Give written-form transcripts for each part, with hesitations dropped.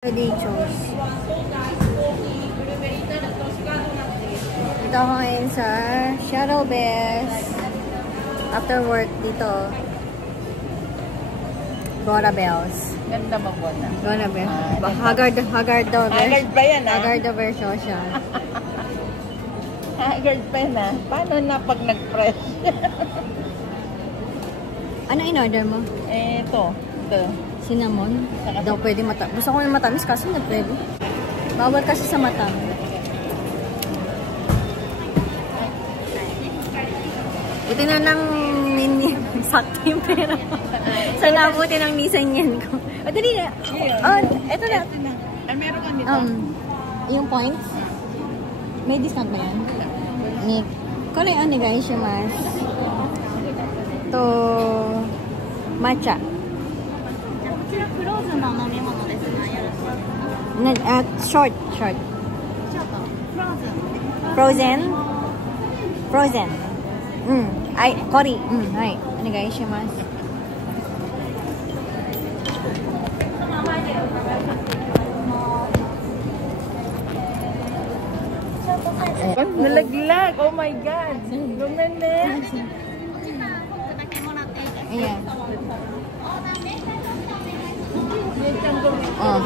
Delicious. Dito ako ngayon sa Shuttle Bus. After work dito. Gora Bells. Ganda ba po na? Gora Bells. Haggard daw. Haggard ba yan ah? Haggard daw version siya. Haggard pa yan ah. Paano na pag nag-fresh? Ano in-order mo? Ito. Cinnamon. Daw pwede matamis. Gusto ko yung matamis kasi na pwede. Bawal kasi sa matamis. Buti na ng sakto yung pera. Sana buti ng Nissan yan ko. O, dali na. Oh, eto na. Ay, meron ka dito? Yung points. May discount ba yan? Ni. Kore o negaishimasu. To matcha. Short. Frozen. Ay, kori. Ay, onegaishimasu. Nalaglag. Oh my God. Lumanes. Ayan. Oh.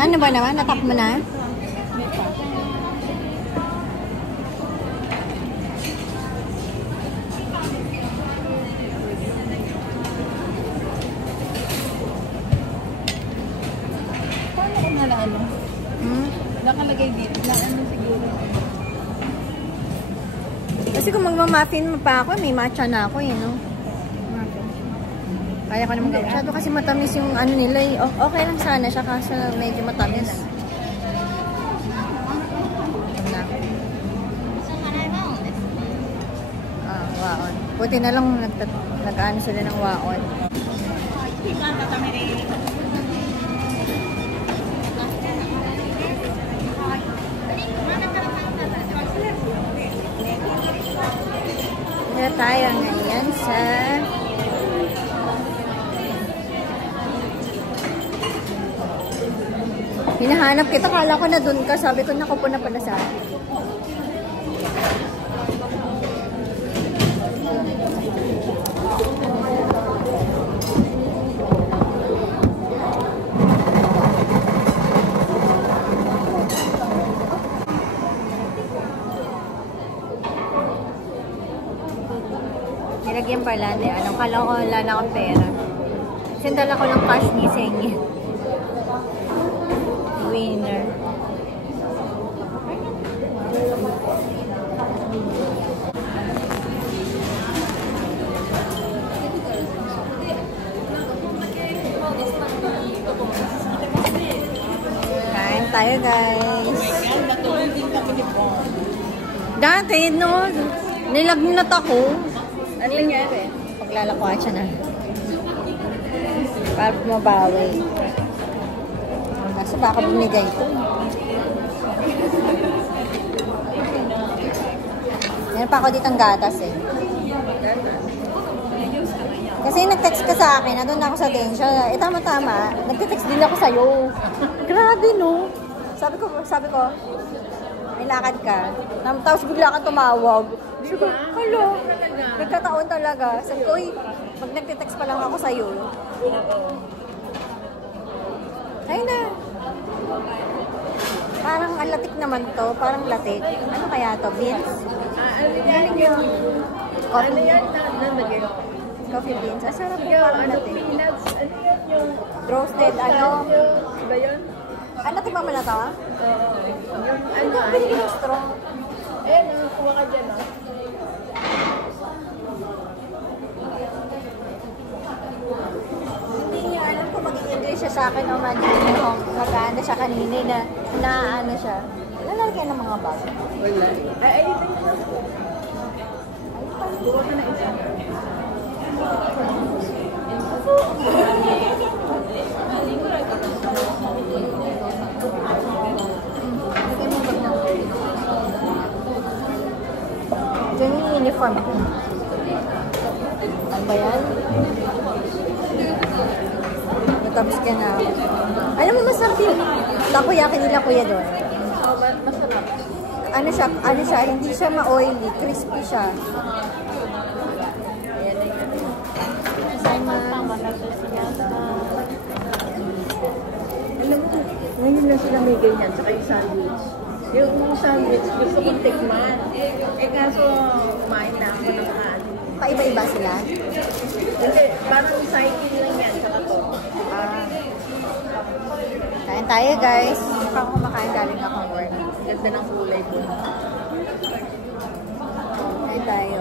Ano ba naman? Natap mo na? Paano ko nalaano? Nakalagay dito. Naano siguro? Kasi kung magmamaffin pa ako, may matcha na ako eh, no? Kaya ko naman gawin. Masyado kasi matamis yung ano nila eh. Okay lang sana siya kasi medyo matamis. Waon. Buti na lang nag-ano sila ng waon. Dito tayo ngayon sa hinahanap kita, kala ko na dun ka. Sabi ko, nakupo na pala sa akin. Nilagyan pala niya. Anong kala ko wala na akong pera. Sindala ko ng cash ni Sengi. Winner. Kain tayo, guys. Dati, no? Nilagnat ako. Ano nangyari? Paglalakuha siya na. Para mabawi. Kasi baka bumigay ito. Meron pa ako ditong gatas eh. Kasi nag-text ka sa akin, nandun ako sa Densya. Eh tama-tama, nag-text din ako sa'yo. Grabe no? Sabi ko, may lakad ka. Tapos bigla kang tumawag. Sabi ko, hello. Nagkataon talaga. Sabi ko, uy, pag nag-text pa lang ako sa'yo. Ay na. Parang alatik naman to. Parang latik. Ano kaya to? Beans? Ano yan yung... Coffee. Ano yan? Nalagay? Coffee beans. Sarap yung parang latik. Peanuts. Ano yan yung... Roasted, ano? Ba yun? Ano, tiba mo na to? Yung Ano? Binigyan ng straw. Eh, nakakuha ka dyan ah. Hindi niya alam kung mag-i-English siya sa akin o mag-ano siya kanina na ano siya. Lalagyan ng mga bag. Wala. Ay, ito yun. Buka ka na isa. Diyan yung uniform ko. Ano ba yan? Matapos ka na. Alam mo, masarap yung takoyaki nila kuya doon. Oh, masarap. Ano siya, hindi siya ma-oily, crispy siya. Alam mo, ngayon lang sila may ganyan, saka yung sandwich. Yung sandwich, gusto kong tikman. Kaso, kumain na ako ng ano. Paiba-iba sila. Hindi, parang cycling lang yan, saka to. Kain tayo guys. Mukhang kumakain galing akong work. Ganda ng kulay ko. Kain tayo.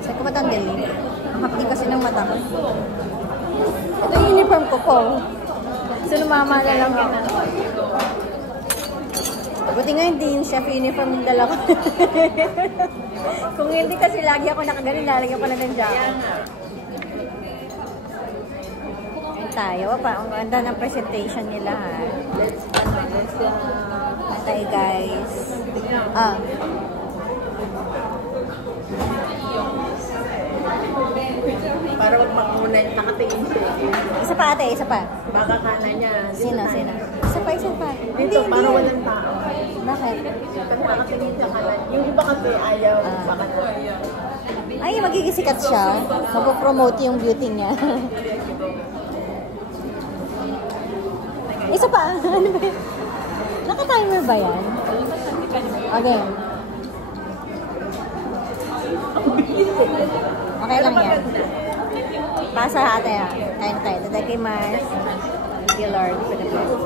Saan ko matanggalin? Ang hapdi kasi ng mata ko. Ito yung uniform ko po. So, lumama na lang ako. Buti nga hindi yung chef uniform yung dala ko. Kung hindi kasi lagi ako nakagaling, lalagyan ko na ng jacket. Kain tayo. Ang ganda ng presentation nila ha. Kain tayo guys. Para wag makuna yung nakatingin siya. Isa pa ate, isa pa. Baka kana niya. Sino? Isa pa. Dito, parang walang tao. Bakit? Kasi nakatingin sa kanan. Yung iba kasi ayaw. Baka na. Ay, magigisikat siya. Mapopromote yung beauty niya. Isa pa. Ano ba yun? Naka-timer ba yan? Again. Okay lang yan. Pasa ate ha. Kain tayo. Tadakimasu. Thank you Lord for the blessing.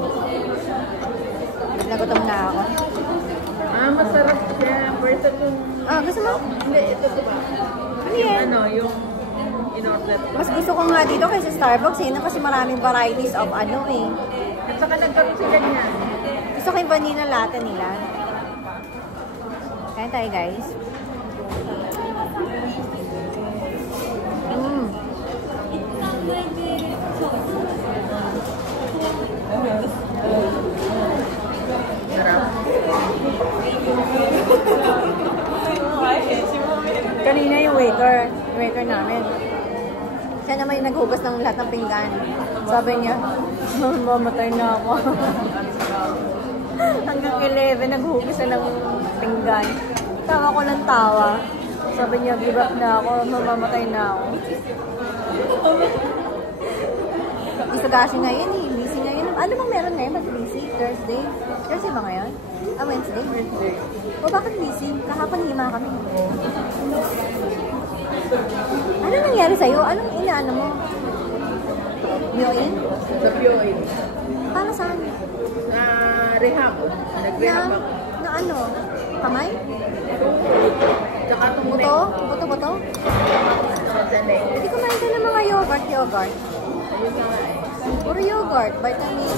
Nagutom na ako. Masarap siya. First yung... Gusto mo? Hindi, ito ba? Ano yan? Yung in-order ko. Mas gusto ko nga dito kaysa Starbucks kasi maraming varieties of ano eh. At saka nagkaroon sila niya. Gusto ko yung vanilla latte nila. Kain tayo guys. Kanina yung waiter namin. Siya naman yung naghugas ng lahat ng pinggan. Sabi niya, mamatay na ako. Hanggang 11, naghugas na ng pinggan. Tawa ko ng tawa. Sabi niya, give up na ako, mamamatay na ako. Isagasin ngayon eh, busy ngayon. Ano bang meron ngayon? Ba't busy? Thursday? Thursday ba ngayon? Wednesday? Wednesday. O bakit busy? Kahapon hima kami. Ano nangyari sa'yo? Anong inaano mo? Mioin? Sa POA. Para saan? Rehab. Nag-rehab ako. Na ano? Kamay? Tsaka itong Buto? Buto? Hindi kumain ka ng mga yogurt. Ayun na nga eh. Puro yogurt, vitamin,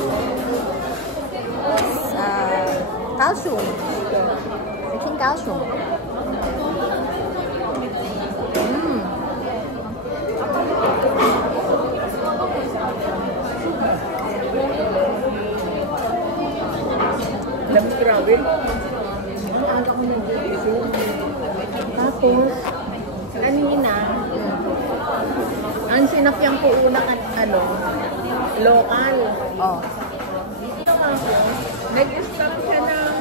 calcium. Rich in calcium. Alam mo, grabe. Ang aga ko nag-iisip. Tapos, kanina, ang sinakyan ko unang local. Oh. Nag-start ka ng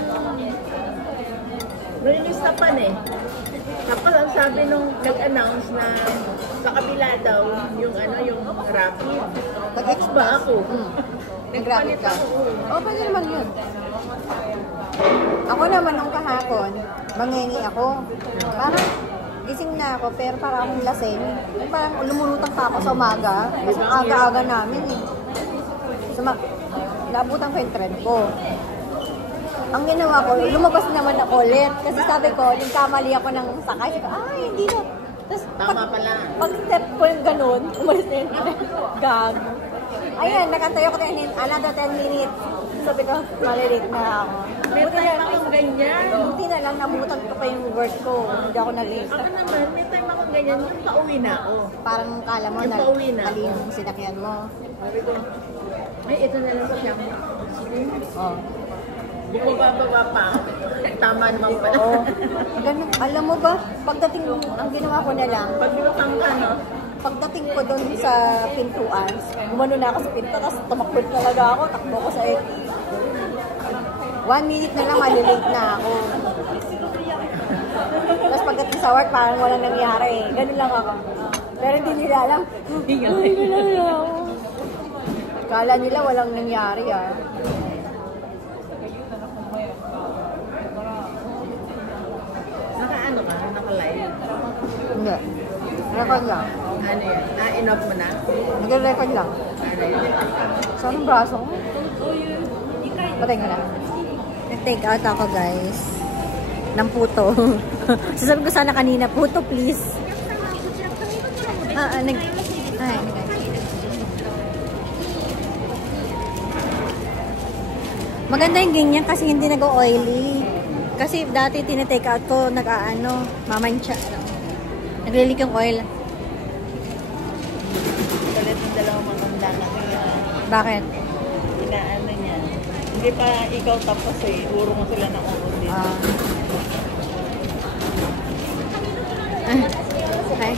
release-tapan eh. Tapos ang sabi nung nag-announce na sa kabila daw yung rapid. Nag-express. Ba ako? Nag-rapid ka. ako. Oh, pwede naman yun. Ako naman nung kahapon, mangingi ako. Parang gising na ako, pero parang akong lasing. Parang lumulutang pa ako sa umaga. Mas aga-aga namin eh. Nabutan ko yung trend ko. Ang ginawa ko, lumabas naman ako ulit. Kasi sabi ko, nagkamali ako ng sakay. Sabi ko, hindi na. Tapos, Tama pala. Pag step ko yung ganun, umalis na yun. Gag. Ayan, nakantayo ko tayo another 10 minutes. Sabi ko, malilate na ako. May time akong ganyan. Buti na lang, nabutan ko pa yung work ko. Hindi ako nag-late. Ako naman, may time akong ganyan. Yung pauwi na ako. Parang kala mo, Yung pauwi na mali ako. yung sinakyan mo. Sabi ko, ito na lang sa siyang. Oh. Bumababa pa. Tama naman pala. Oo. Ganun. Alam mo ba, pagdating, ang ginawa ko na lang, Paglutang ka, no? pagdating ko doon sa pintuan, gumano na ako sa pinto, tapos tumakbo talaga ako, takbo ko sa 1 minute na lang, malilate na ako. Tapos pagdating sa work, parang walang nangyari. Ganun lang ako. Pero hindi nila alam. Hindi nila ako. Kala nila walang nangyari ah. Naka-ano ka? Naka-live? Hindi. Record lang. Ano yan? In-off mo na? Nag-record lang. Ano yun? Saan ang braso ko? Patay ko na. Nag-take out ako guys. Ng puto. Sasabi ko sana kanina, puto please. Maganda yung ganyan kasi hindi nag-oily. Kasi dati tinitake out ko, mamansya. Naglilik yung oil. Ulit yung dalawang matanda na kaya. Bakit? Inaano niya. Hindi pa ikaw tapos eh. Uro mo sila ng uro din. Okay.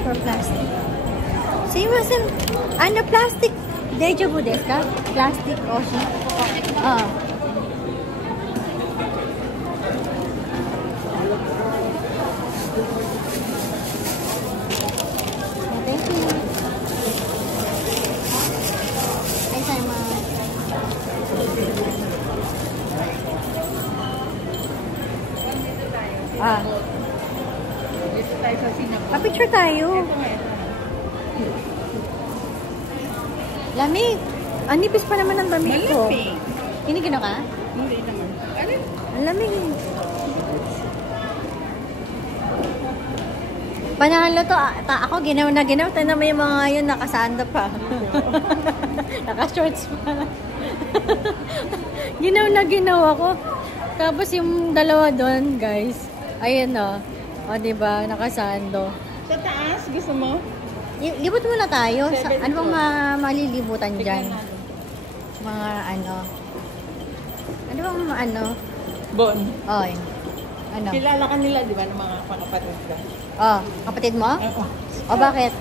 For plastic. Sumimasen. Ano plastic? Deja vu desu ka? Plastic ocean. Thank you. Ay, sama. Dito tayo sa Singapore. Picture tayo. Lamig. Ang nipis pa naman ang damit ko. Malamig. Kinigino ka? Hindi naman. Ano? Ang lamig. Panalo to. Ako ginaw na ginaw. Tayo naman yung mga yun nakasanda pa. Naka-shorts pa. Ginaw na ginaw ako. Tapos yung dalawa doon, guys. Ayun o. O, diba? Nakasando. Sa taas, gusto mo? Libot muna tayo. Ano bang malilibutan dyan? Tignan natin. Mga ano? Ano bang ano? Bon. Oy. Ano? Kilala ka nila, di ba, ng mga kapatid ka? Oh, kapatid mo? Oo. O, bakit?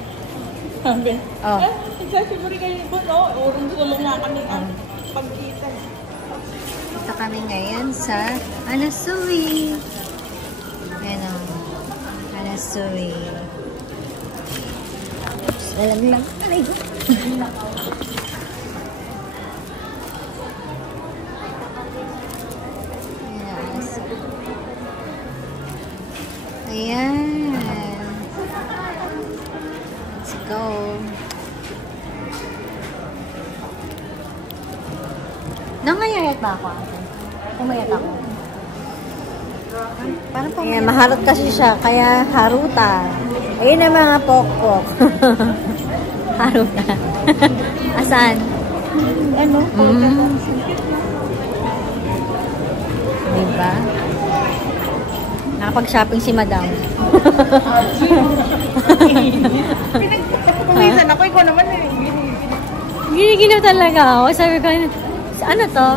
Sabi. Oh. Isasiburi kayo bon, no? Urong solo nga kami ang pagkita. Ito kami ngayon sa Anasui. Ayan o. Anasui. Alam lang. Aray ko. Ayan. Let's go. Nangayayat ba ako? Umayat ako. Parang ayan, maharot kasi siya, kaya haruta. Ayun ang mga pokpok. Haruta. Asan? Ano? Diba? Nakapag-shopping si madam. Minsan ako, ikaw naman eh. Giniginaw talaga ako. Sabi ko, ano to?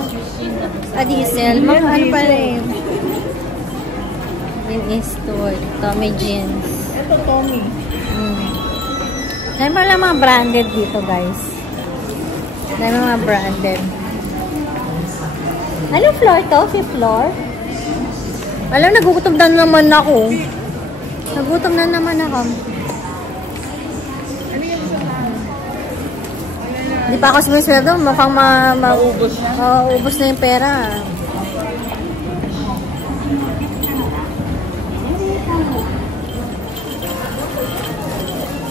Diesel. Mga ano pa rin. Din Eastwood. Tommy Jeans. Ito, Tommy. Dahil pala mga branded dito, guys. Dahil mga branded. Anong floor to? Fifth floor? Alam, nagugutom na naman ako. Nagutom na naman ako. Ano yung sa Hindi pa ako sumisweldo. Mukhang maubos na? Ubos na yung pera.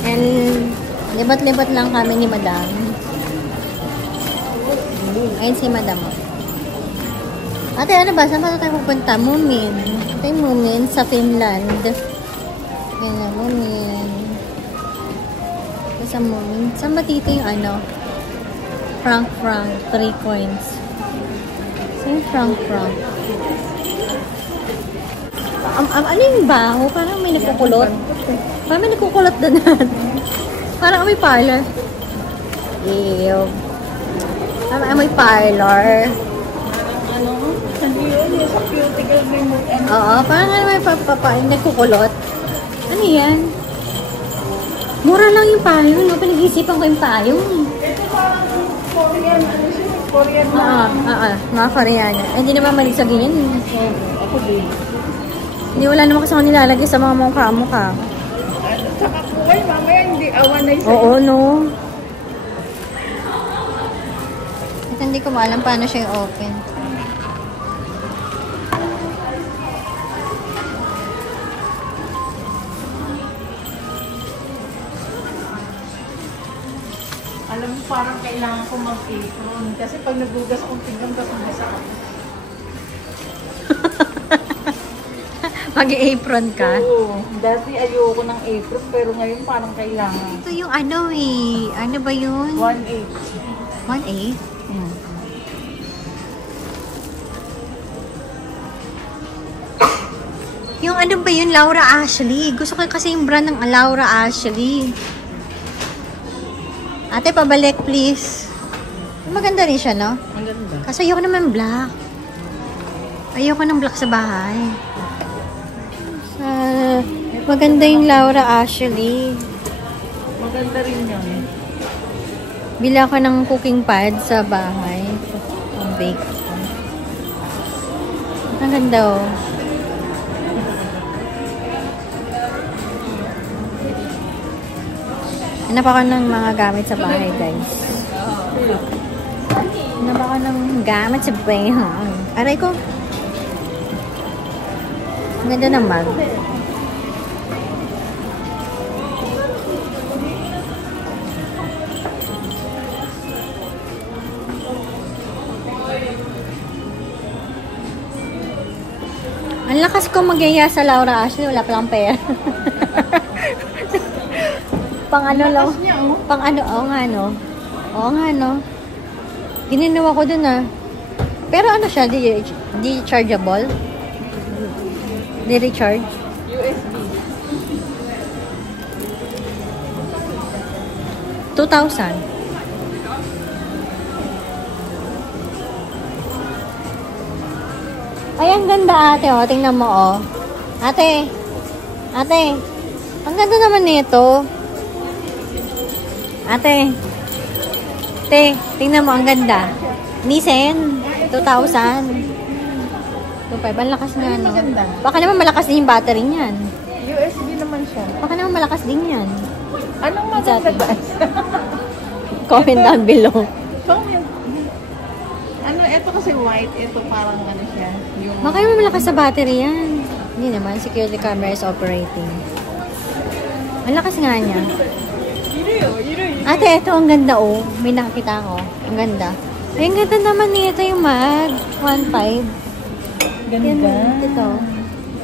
And libat-libat lang kami ni madam. Ayun si madam. Ate, ano ba? Saan ba tayo pupunta? Moomin. Ito yung Moomin sa Finland. Yan na, Moomin. Ito sa Moomin. Saan ba dito yung ano? Frank, 3 coins. Saan Frank? Ano yung baho? Parang may nagkukulot. Parang may nagkukulot doon. Parang may parlor. Ew. Parang may parlor. Ano? Hindi yun, yung sa cuticle may Oo, parang may nagkukulot. Ano yan? Mura lang yung payong, no? Pinag-isipan ko yung payong. Ito parang Korean, ano siya? Korean na. Mga Korean. Hindi naman malig sa ganyan. Ako din. Hindi, wala naman kasi ako nilalagay sa mga mukha-mukha. Saka kuway, mamaya hindi awan na isa. Oo, no? At hindi ko maalam paano siya i-open. Alam mo, parang kailangan ko mag-apron. Kasi pag nagugas akong pinggang, basa ako. Mag-apron ka? Oo. Dati ayoko ng apron, pero ngayon parang kailangan. Ito yung ano eh. Ano ba yun? 1/8. 1/8? Yung ano ba yun? Laura Ashley. Gusto ko kasi yung brand ng Laura Ashley. Ate, pabalik please. Maganda rin siya, no? Ang ganda. Kasi ayoko naman black. Ayoko ng black sa bahay. Maganda yung Laura Ashley. Maganda rin yun. Bili ako ng cooking pad sa bahay. Ang bake. Ang ganda oh. Hanap ako ng mga gamit sa bahay, guys. Hanap ako ng gamit sa bahay. Aray ko. Ang ganda naman. Ang lakas ko magyaya sa Laura Ashley. Wala palang pera. Pang ano lang. Pang ano. Oo nga no. Oo nga no. Gininawa ko dun ah. Pero ano siya? Di chargeable? Di recharge? USB. 2,000. Ay, ang ganda ate, oh. Tingnan mo, oh. Ate. Ate. Ang ganda naman nito. Ate. Te, tingnan mo, ang ganda. Nissan. 2,000. 2,500. Ang lakas nga, no? Baka naman malakas din yung battery niyan. USB naman siya. Baka naman malakas din yan. Anong maganda guys? Comment down below. Comment. Ano, ito kasi white. Ito parang ano siya. Yung... Baka naman malakas sa battery yan. Hindi naman. Security camera is operating. Ang lakas nga niya. Ate, ito ang ganda oh. May nakakita ko. Ang ganda. Ay, ang ganda naman nito yung mag 1.5. Ganda. Ito.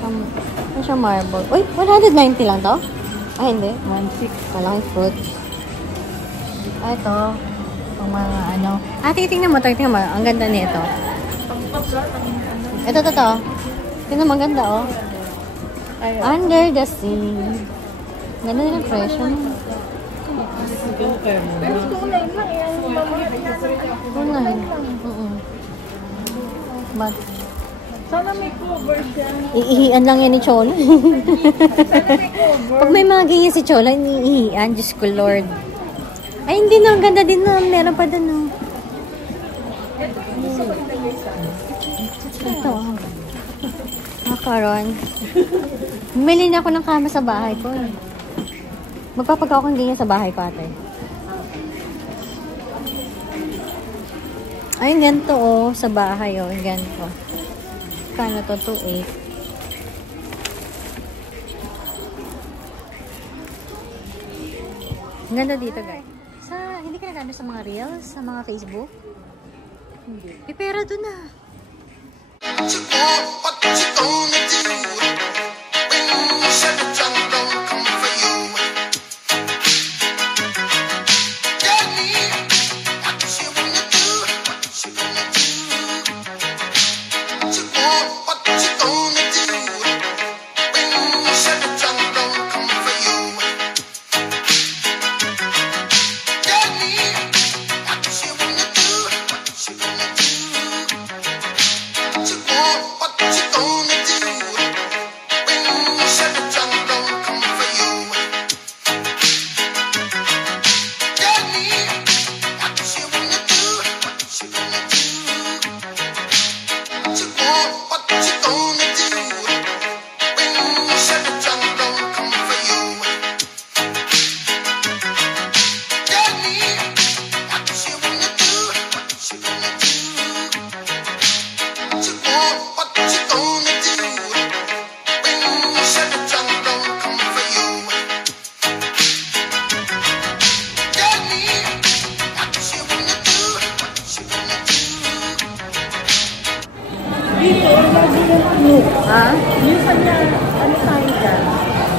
Ano siya marble. Uy, 190 lang to? Ay, hindi. 1.6. Walang fruit. Ito. Ang mga ano. Ate, tingnan mo. Tingnan mo. Ang ganda nito. Ito, to. Tingnan mo. Ang ganda oh. Under the sea. Ganda din ang presyo. Pero tunay lang yan. Tunay. But, Sana may cover siya. iihian lang yan ni Chola. Sana may cover. Pag may mga ganyan si Chola, iniihian. Diyos ko, Lord. Ay, hindi na. Ang ganda din na. Meron pa doon, no. Ito. Macaron. Bumili na ako ng kama sa bahay ko. Magpapagawa ko din yan sa bahay ko, ate. Ay, ganito, oh. Sa bahay, oh. Ganito. Kano to? 2.8. Ang ganda dito, guys. Hindi ka nagamit sa mga reels? Sa mga Facebook? Hindi. Pipera doon na. What you gonna do when you said the time don't come for you? Tell me what you wanna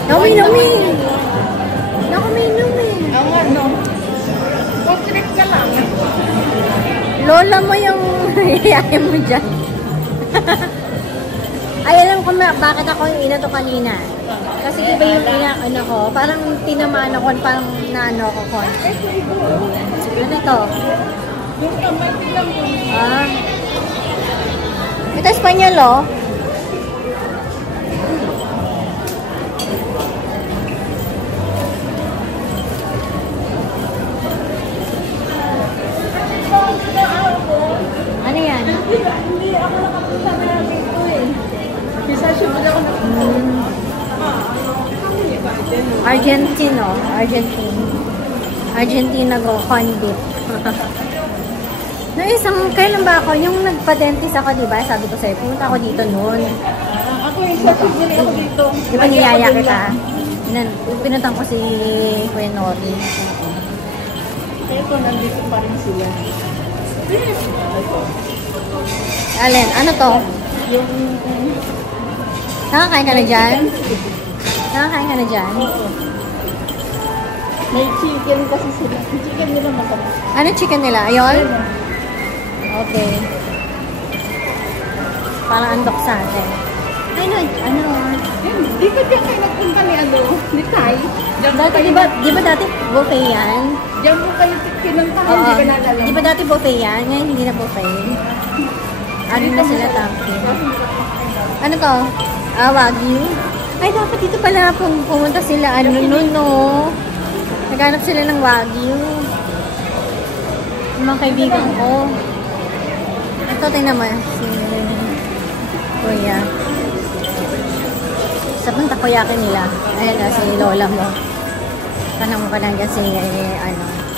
Numi, Numi! Numi, Numi! Ang ano? Portrait ka lang. Lola mo yung iyayin mo dyan. Ay, alam ko bakit ako yung ina to kanina. Kasi iba yung ina, ano ko, parang tinamaan ako, parang naano ako ko. Ano to? Yung kamay nila mo. Ah. Ito Espanyol, oh. Ano yan? Hindi ako nakapunta na dito eh. Bisa siya ba ako Argentino. Argentina go, condit. No, kailan ba ako? Yung nagpa-dentist ako, diba? Sabi ko sa'yo, pumunta ako dito noon. Ako yung sa tigil ako dito. Di ba niyaya kita? Pinuntan ko si Kuya Nori. Ito, nandito pa rin sila. Alin, ano to? Yung... Nakakain ka na dyan? Nakakain ka na dyan? May chicken kasi sila. Yung chicken nila masarap. Ano chicken nila? Ayun? Okay. Parang andok sa atin. Ay, no, ano? Di ba diyan kayo nagpunta ni ano? Ni Tay? Dati, di ba dati buffet yan? Diyan mo kayo pinuntahan, di ba nalala? Di ba dati buffet yan? Ngayon hindi na buffet. Ano na sila tampi? Ano to? Ah, Wagyu? Ay, dapat dito pala pumunta sila. Ano, no? Naghanap sila ng Wagyu. Yung mga kaibigan ko. Ito, tingnan mo. Si Kuya. Sa pang takoyaki nila. Ayan na, si Lola mo. Tanong mo pa lang dyan si,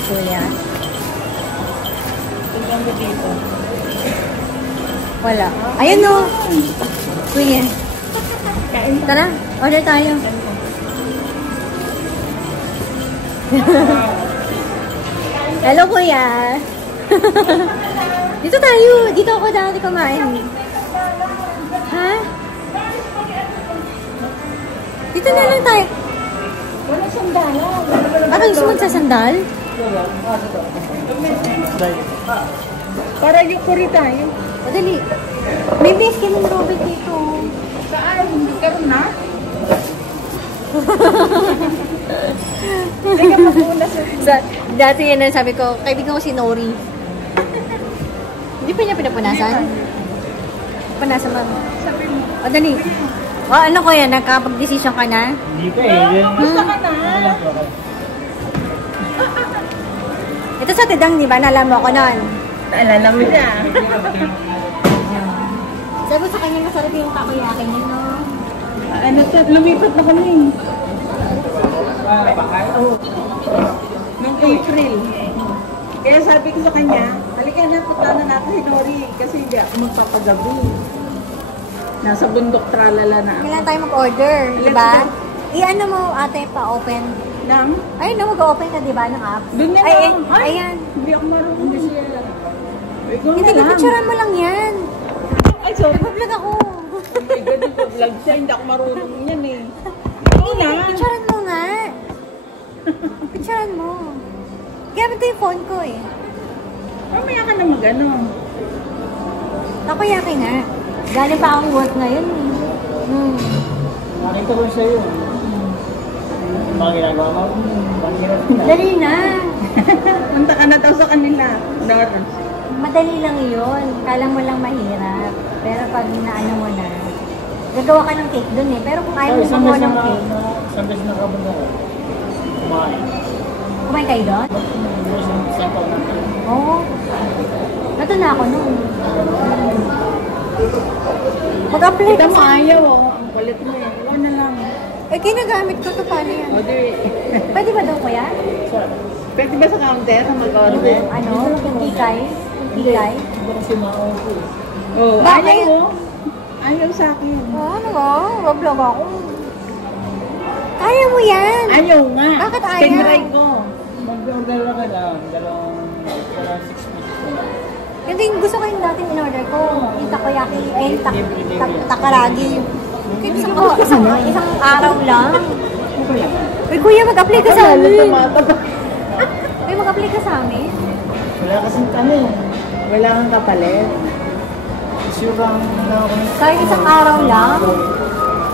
Kuya. Tignan mo dito. Wala. Ayun no. Kuya. Tara, order tayo. Hello, Kuya. Dito tayo. Dito ako dati kumain. Ha? Dito na lang tayo. Wala sandala. Ano gusto mo magsasandal? Para yung kuri tayo. Madali. May biscuit ng Robert dito. Saan? Karoon na? Teka, magmuna sa... Dati yan ang sabi ko, kaibigan ko si Nori. Hindi pa niya pinapunasan? Punasan ba? Sabi mo. O, dali. O, ano ko yan? Nagkapag-desisyon ka na? Hindi pa eh. Basta ka na. Ito sa Tidang, di ba? Nalaman mo ako nun. Alala mo siya. Sabi sa kanya, masarap yung takoyaki niya, no? Ano siya? Lumipat na kami. Oo. Nung April. Kaya sabi ko sa kanya, halika na, punta na natin si Nori. Kasi hindi ako magpapagabi. Nasa bundok tralala na ako. Kailan tayo mag-order, di ba? I-ano mo, ate, pa-open. Nang? Ay, no, mag-open ka, di ba, ng app? Doon na Ay, lang. ayan. Hindi ako marunong. Hindi siya. Ikaw Hindi, na lang. picturean mo lang yan. Ay, sorry. Nag-vlog ako. Oh my God, yung vlog siya. Hindi ako marunong yan eh. Ikaw na. Picturean mo nga. Picturean mo. Gamit ko yung phone ko eh. Mamaya ka na mag-ano. Takoyaki nga. Galing pa akong work ngayon. Nakita ko sa'yo. Mga ginagawa mo. Dali na. Punta ka na daw sa kanila. Nora. Madali lang yun. Kala mo lang mahirap. Pero pag naano mo na, gagawa ka ng cake dun eh. Pero kung ayaw mo gumawa ng cake, Isang beses na kabanda ko. Kumain. kumain kayo doon? Sapaw na. Oo. Nato na ako noon. Mag-apply Kita ka mo sa... ayaw oh. Ang kulit mo eh. Ikaw na lang. Eh, kinagamit ko to paano yan? O di. Pwede ba daw kuya? Pwede ba sa counter na mag-order? Ano? Yung tikay? Yung tikay? Hindi kasi maupo. Oo. Bakit? Ayaw oh. Ayaw sa akin. Oh, ano ba? Mag-vlog ako. Kaya mo yan! Ayaw nga. Bakit ayaw? Tinry ko. Mag-order lang ka lang. Dalawang 6 pieces na lang. Kasi gusto ko yung dating in-order ko. Yung takoyaki, takaragi. Isang araw lang. ko yan. Uy, kuya, mag-apply ka sa Lalo amin. tumataba. Uy, mag-apply ka sa amin. Wala kasing kami. Wala kang kapalit. Sure lang na ako. Kahit isang araw lang.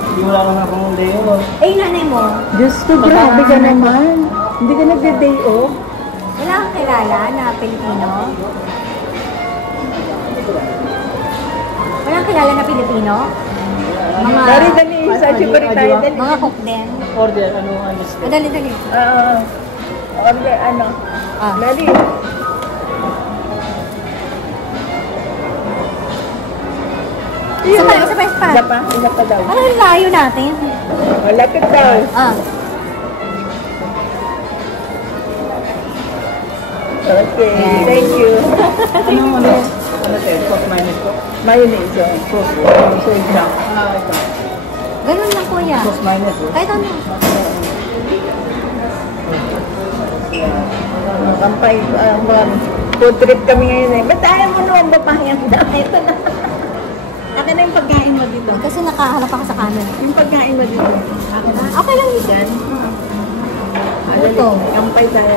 Hindi wala naman akong day off. Eh, nanay mo, Diyos ko, grabe ka naman. Hindi ka nagde-day off. wala kang kilala na Pilipino? Wala kang kilala na Pilipino? Mga, Dari, dali. Search ko rin tayo. Dali. mga cook din. Order, ano ang list? Dali, dali. Order, ano? Ah. Dali. Isa pa, isa pa, isa pa. Isa pa? Isa pa daw. Ano yung layo natin? Malapit daw. Ah. Okay, Yes. thank you. Ano, ano? Ano tayo? Plus minus po? Mayonnaise, oh. Plus, so isa. Ito. Ganun lang, kuya. Plus minus po. Kahit ano. Kampay, food trip kami ngayon eh. Ba't ayaw mo naman papayang dahil ito na. Akin na yung pagkain mo dito. Kasi nakaharap ako sa camera. Yung pagkain mo dito. Akin na. Okay lang yun. Yan. Ito. Kampay tayo.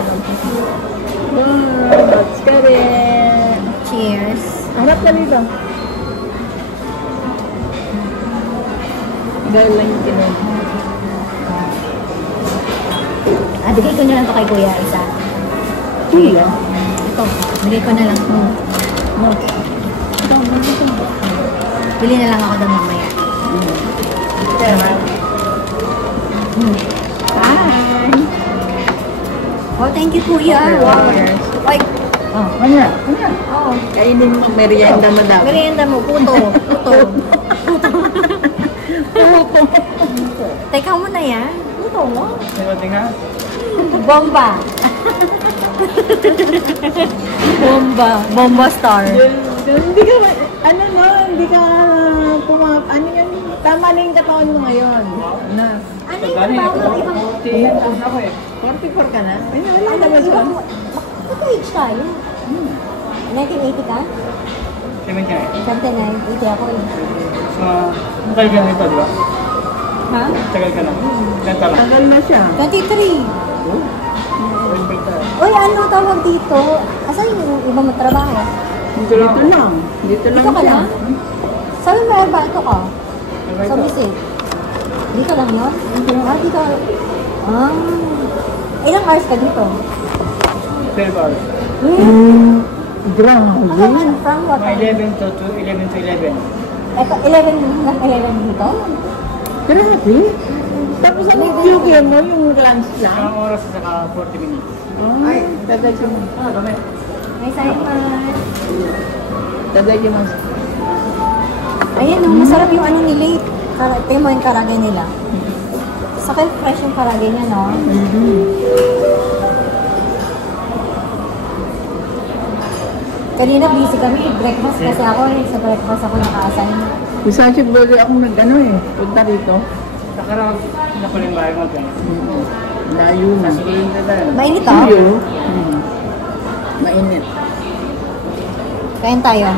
Bats ka rin. Cheers. Harap ka dito. Dahil lang yung tinuloy. Ah, bigay ko na lang to kay kuya isa. Iya. Ito. Bigay ko na lang. No. Bili na lang ako doon mamaya. Bye. Oh, thank you, kuya. Wow. Ay. Oh. Ano? Ano? Oh. Kainin mo merienda mo daw. Merienda mo, puto. Puto. Teka mo na yan. Puto mo. Ito, tingnan. Bomba. Bomba. Bomba star. Hindi ka, ano no, hindi ka ano yan, tama na yung katawan mo ngayon. Na, Ano yung Gani, trabaho ng ibang... 40 ako eh. 44 ka na? Ay, wala Ano naman yung siya. ibang... Age tayo. 1980 ka? 7 ka eh. Siyempre, 1980 ako eh. So, tagal ka na ito, di ba? Ha? Tagal ka na. Ganta lang. Tagal na siya. 23. Uy, ano tawag dito? Asan yung ibang matrabaho? Dito lang. Dito lang. Dito lang Dito ka siya. lang? Sabi mo, ba ito ka? Diba Sa ito? visit. Dito lang yun? Ah, dito. Ah. Ilang hours ka dito? 12 hours. Grabe. Ano, from what Mga time? 11 to 11. Ito, 11 na 11 dito? Grabe. Tapos ano yung mo, yung lunch lang? Isang oras at saka 40 minutes. Ay, dadagyo mo. Ah, dami. May salmon. Dadagyo mo. Ayan, masarap yung ano nila. Tingnan mo yung karage nila. Sakit fresh yung karage niya, no? Kanina busy kami, breakfast kasi ako eh. Sa breakfast ako naka-assign. Isa siya bago ako nag-ano eh. Punta rito. Sa karang nakuling bahay mo ito. Layo na. Sige, yun na tayo. Mainit to? Layo. Mainit. Kain tayo.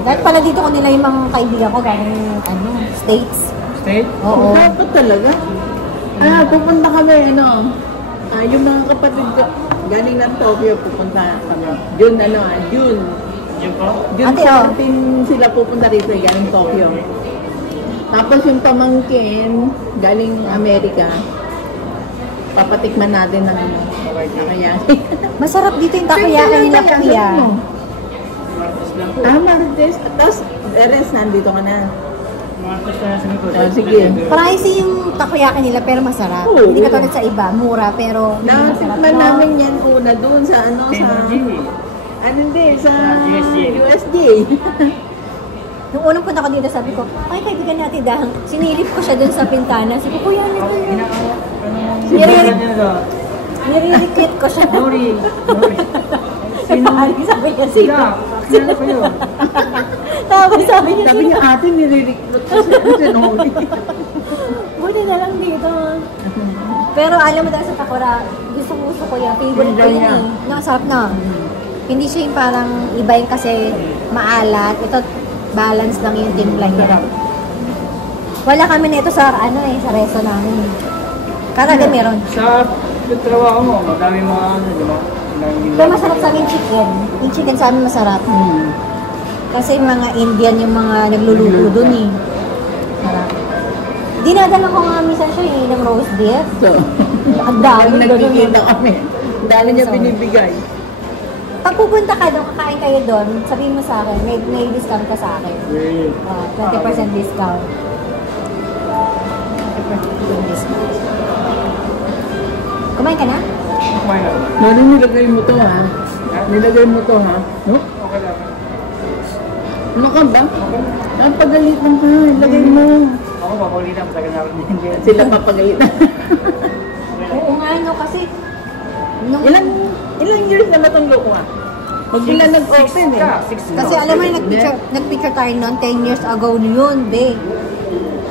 Dahil pala dito ko nila yung mga kaibigan ko galing ano, States. State? Oo. Dapat talaga. Pupunta kami, ano. Yung mga kapatid ko, galing ng Tokyo, pupunta kami. June, June. Yun po? June Ate, oh. 17 sila pupunta rito, galing Tokyo. Tapos yung pamangkin, galing Amerika. Papatikman natin ng nakayaki. Masarap dito yung takoyaki nila, kuya. Martes lang po. Martes. Tapos, rest, nandito ka na. Martes na sa likod. Oh, sige. Pricey yung takoyaki nila pero masarap. Oo. Hindi katulad sa iba, mura pero hindi masarap. Natikman namin yan una doon sa ano, sa... Hindi, sa USD. Nung unang punta ko dito, sabi ko, ay, kaibigan natin dahang sinilip ko siya dun sa pintana. Sabi ko, kuya, ano yun? Nire-recruit ko siya. Nuri. Sabi niya, Sila. sino? Kilala ko yun. Tapos sabi niya, Sabi sino? niya, ate, nire-recruit ko si Nori. Buti na lang dito. Pero alam mo dahil sa takura, gusto ko yan. Favorite ko yun eh. Nakasarap na. Hindi siya yung parang iba yung kasi maalat. Ito, balance lang yung timpla niya. Wala kami nito sa ano eh, sa resto namin. Karada meron. Sa trabaho mo, madami mga ano, di ba? Pero masarap sa amin chicken. Yung chicken sa amin masarap. Kasi mga Indian yung mga nagluluto dun eh. Sarap. Dinadala ko nga minsan siya ng roast beef. So, Ang pag dami. nagkikita kami, ang dami niya So, binibigay. Pag pupunta ka doon, kakain kayo doon, sabihin mo sa akin, may discount ka sa akin. 20% discount. 20% discount. Kumain ka na? Kumain na. Nari, nilagay mo to ha? Nilagay mo to ha? Huh? Okay lang. Ano ka ba? Napagalitan ka, ilagay mo. Ako, papaulitan. Matagal na rin hindi. Sila papagalitan. Oo nga, no, kasi nung, Ilang years na ba itong loko ha? Huwag sila nag-open eh. kasi alam mo, nagpicture tayo noon, 10 years ago yun, be.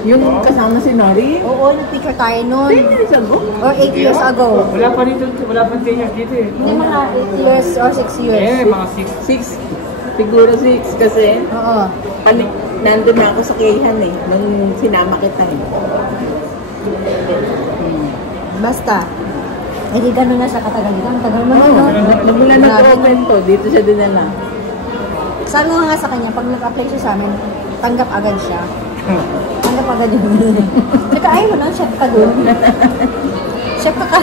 Yung kasama si Nori? Oo, nagpicture tayo noon. 10 years ago? Or 8 years ago. Wala pa dito, wala pa 10 years dito eh. Hindi mga 8 years or 6 years. Eh, mga 6. Siguro 6 kasi Oo. nandun na ako sa Kayhan eh. Nung sinama kita eh. Basta. Eh, di ganun na siya katagal dito. Ang tagal mo na, no? Nagmula na open to, dito siya dinala. Sabi ko nga sa kanya, pag nag-apply siya sa amin, tanggap agad siya. Tanggap agad yun. Saka ayaw mo lang, chef ka dun. Chef ka ka.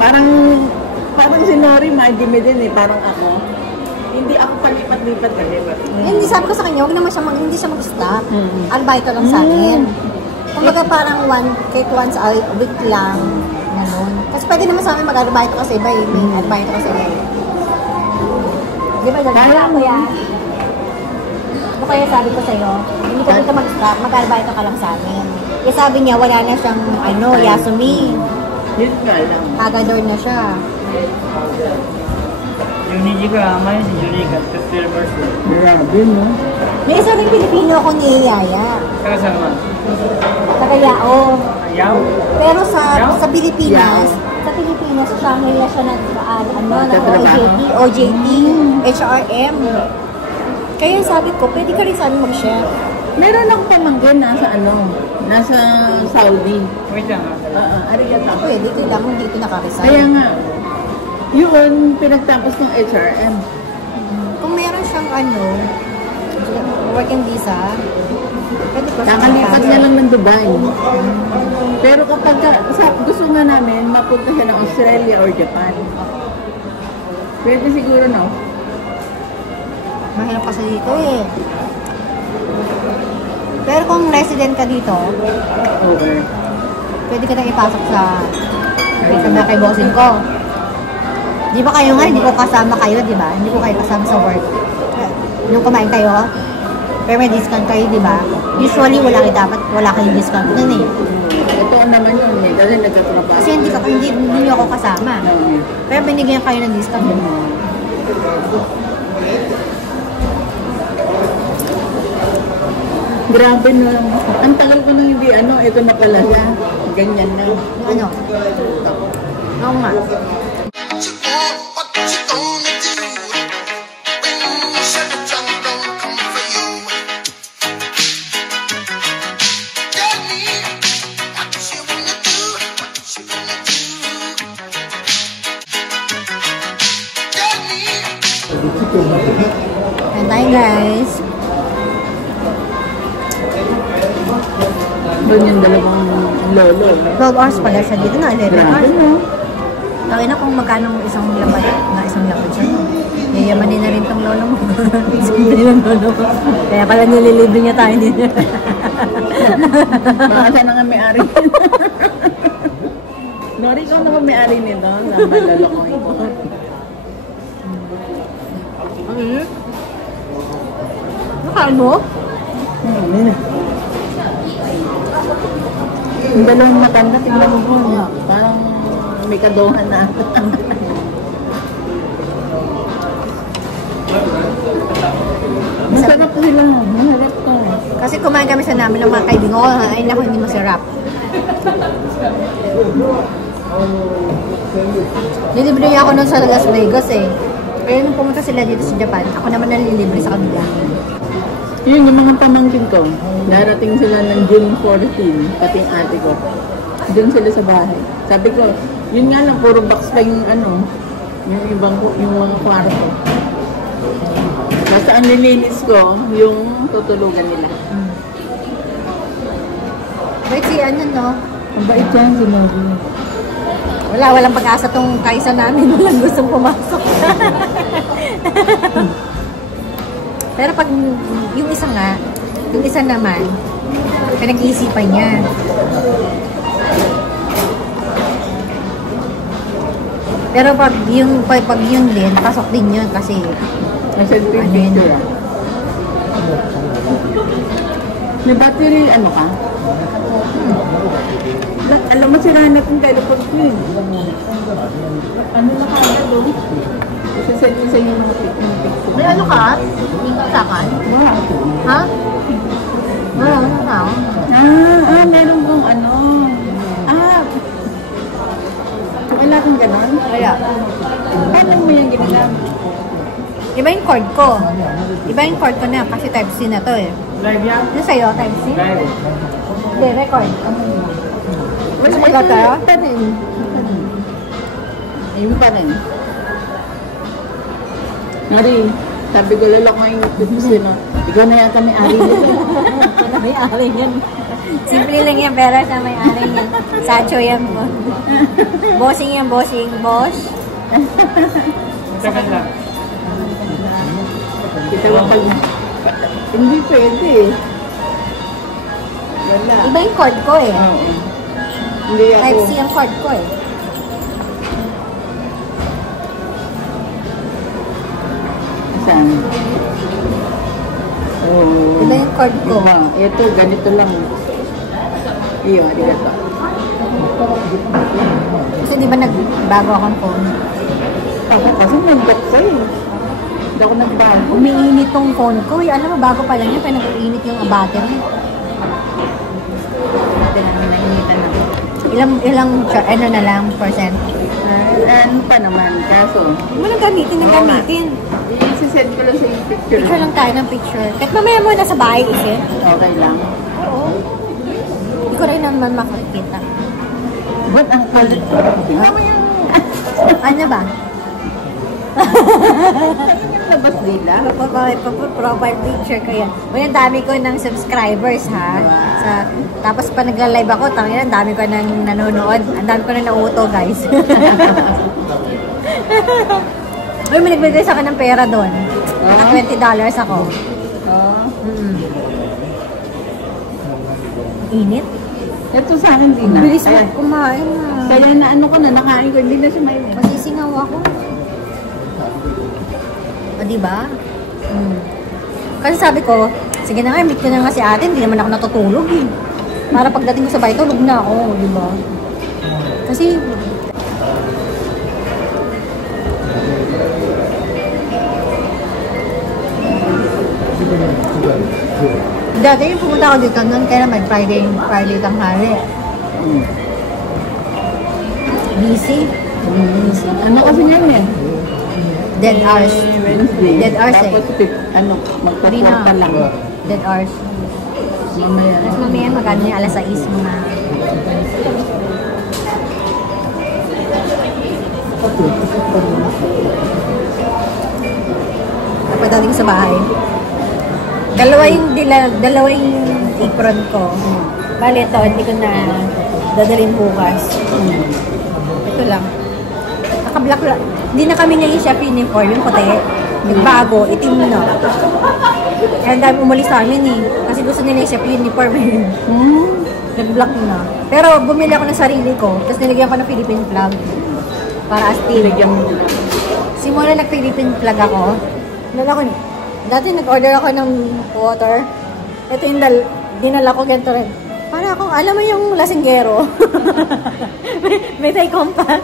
Parang si Nori, madimi din eh. Parang ako. Hindi ako palipat-lipat. Hindi, sabi ko sa kanya, huwag naman siya, hindi siya mag-stop. Albaito lang sa akin. Kumbaga parang kahit once a week lang. Ganun. Kasi pwede naman sa amin mag-albaito kasi iba eh. May albaito kasi iba eh. Di ba, wala ko yan. Ano kaya sabi ko sa'yo, hindi ko dito mag-stop, mag-albaito ka lang sa amin. Eh sabi niya, wala na siyang, Yasumi. Yun nga lang. Agador na siya. Yung Niji ka, may si Julie ka, 50th birthday. Grabe, no? May isa rin Pilipino ako ni Yaya. Kaya saan naman? Tagayao. Ayaw? Pero sa Pilipinas, siya nila siya ng OJT, HRM. Kaya sabi ko, pwede ka rin sa amin mag-share. Meron akong pamangkin nasa Saudi. Wait lang ha. Arigato. Pwede, kailangan hindi ko nakaresign. Kaya nga, yun, pinagtapos ng HRM. Kung meron siyang working visa, pwede ko Nakalipat niya lang ng Dubai. Pero kapag gusto nga namin, mapunta siya ng Australia or Japan. Pwede siguro, no? Mahirap kasi dito eh. Pero kung resident ka dito, Okay. pwede ka nang ipasok sa kay bossing ko. Di ba kayo nga, hindi ko kasama kayo, di ba? Hindi ko kayo kasama sa work. Yung kumain kayo, pero may discount kayo, di ba? Usually, wala kayong discount nun eh. Ito naman yun eh, kasi nagkatrabaho. Kasi hindi niyo ako kasama. Pero binigyan kayo ng discount. Grabe no. Ang tagal ko nang hindi ito na pala siya. Ganyan na. Ano? Oo nga. What you gonna do when Chevy John don't come for you? Tell me what you wanna do. What you gonna do? Tell me. Ayan tayo guys. Doon yung dalawang lolo. 12 hours pala siya dito na. 11 Grabe hours. no. Tawin na kung magkano isang lapad siya. Yayamanin na rin tong lolo mo. Simple ng lolo mo. Kaya pala nililibre niya tayo dito. Baka siya na nga may-ari. Nori, ikaw na nga may-ari nito. Laman lolo ko ito. Nakain mo? Yung dalawang matanda, tingnan mo po. Parang may kaduhan na. Masarap sila. Masarap to. Kasi kumain kami sa namin ng mga kaibigan ko. Ay naku, hindi masarap. Nilibre niya ako nun sa Las Vegas eh. Pero nung pumunta sila dito sa Japan, ako naman nalilibre sa kanila. Yun, yung mga pamangkin ko. Darating sila ng June 14, pating ate ko. Doon sila sa bahay. Sabi ko, yun nga lang, puro box pa yung ano, yung ibang, yung mga kwarto. Basta ang nilinis ko, yung tutulugan nila. Wait, si ano, no? Ang bait yan, sinabi. Walang pag-asa tong kaisa namin. Walang gustong pumasok. Pero pag yung isa nga, yung isa naman, pinag-iisipan niya. Pero pag yun din, pasok din yun kasi Nasa ano picture yun? May battery, ano ka? Alam mo, sirahan natin teleport ko eh. Ano na kaya doon? Isasend ko sa inyo mga picture. May ano ka? Hindi ka kan? Wow. Ha? Ano ka? Meron kong ano. Wala kang ganon? Wala. Paano mo yung ginagamit? Iba yung cord ko. Iba yung cord ko na kasi type C na to eh. Live yan? Ano sa'yo? Type C? Live. Hindi, record. Gusto mo tayo? Pa rin. Ayun pa rin. Nari, sabi ko lalak nga yung gusto na. Ikaw na yata may ari nito. Ito na may-ari yan. Simple lang yan, pero sa may-ari yan. Sacho yan po. Bossing yan, bossing. Boss. Second lang. Kita mo pag... Hindi pwede eh. Wala. Iba yung cord ko eh. Oo. Hindi ako... Type C ang cord ko eh. Saan? Oo. Iba yung cord ko. Ito, ganito lang. Iyo, dito. Kasi di ba nagbago akong phone? Ako kasi nag-dock ko eh. Hindi ako nagbago. Umiinit tong phone ko eh. Alam mo, bago pa lang yan, pero nag-iinit yung battery. Natin namin nainitan na. Ilang ano na lang, percent? Ano pa naman, kaso. Huwag mo nang gamitin ng Oo nga. gamitin. I-send ko lang sa yung picture. Picture lang tayo ng picture. Kahit mamaya mo nasa bahay isin. Okay lang. Oo. Hindi ko rin naman makakita. Ba't ang kulit? Tingnan mo yung... Ano ba? Ayun yung labas nila. Profile picture ko yan. O yung dami ko ng subscribers ha. Tapos pa nagla-live ako, tangina, ang dami ko nang nanonood. Ang dami ko nang nauto guys. Uy, may nagbigay sa akin ng pera doon. Naka $20 ako. Init? Ito sa akin din na. Bilis mo kumain na. Kaya na ano ko na, nakain ko, hindi na siya mainit. Masisingaw ako. O, diba? Kasi sabi ko, sige na nga, meet ko na nga si ate, hindi naman ako natutulog eh. Para pagdating ko sa bahay, tulog na ako, diba? Kasi, dati yung pumunta ako dito noon, kaya naman Friday tanghali. Busy. Ano kasi yan eh? Dead hours. Wednesday. Dead hours eh. Tapos, magpa-4 lang. Dead hours. Mamaya. Tapos mamaya magkano yung alas 6 mga... Pagdating sa bahay. Dalawa yung apron ko. Bali ito, hindi ko na dadalhin bukas. Ito lang. Naka-black lang. Hindi na kami ngayon chef uniform, yung puti. Nagbago, itim na. Kaya dahil umalis sa amin eh. Kasi gusto nila yung chef uniform eh. Nag-black na. Pero bumili ako ng sarili ko. Tapos nilagyan ko ng Philippine flag. Para astig. Simula nag-Philippine flag ako. Dati nag-order ako ng water. Ito yung dinala ko ganito rin. Para akong, alam mo yung lasinggero. may taykom pa.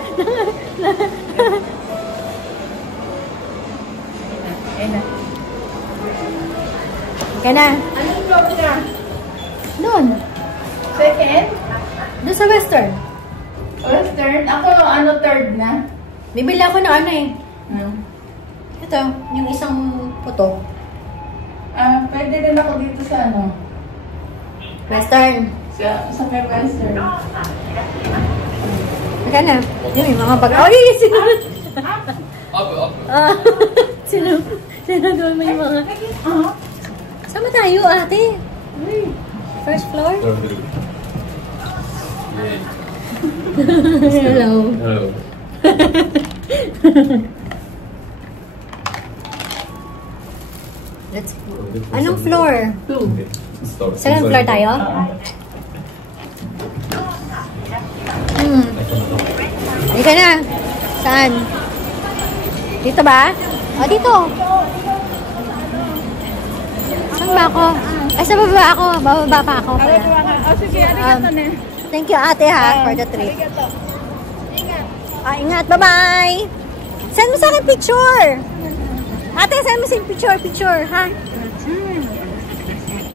Kaya na. Anong job niya? Doon. Second? Doon sa Western. Western? Ako, third na? Bibili ako ng ano eh. Ito, yung isang puto. Pwede din ako dito sa Western. Sa Fairwestern. Teka na. Yun, may mga bag. Ay, sinunod. Sinunod mo yung mga... Sama tayo, ate. First floor? Hello. Hello. Let's... Anong floor? 2. Second floor tayo? Halika na. Saan? Dito ba? O, dito. Saan ba ako? Ay, sa baba ako. Bababa pa ako. Sige, Thank you, ate, ha, for the trip. Ingat. Bye-bye. Send mo sa akin picture. Ate, send mo sa picture, ha?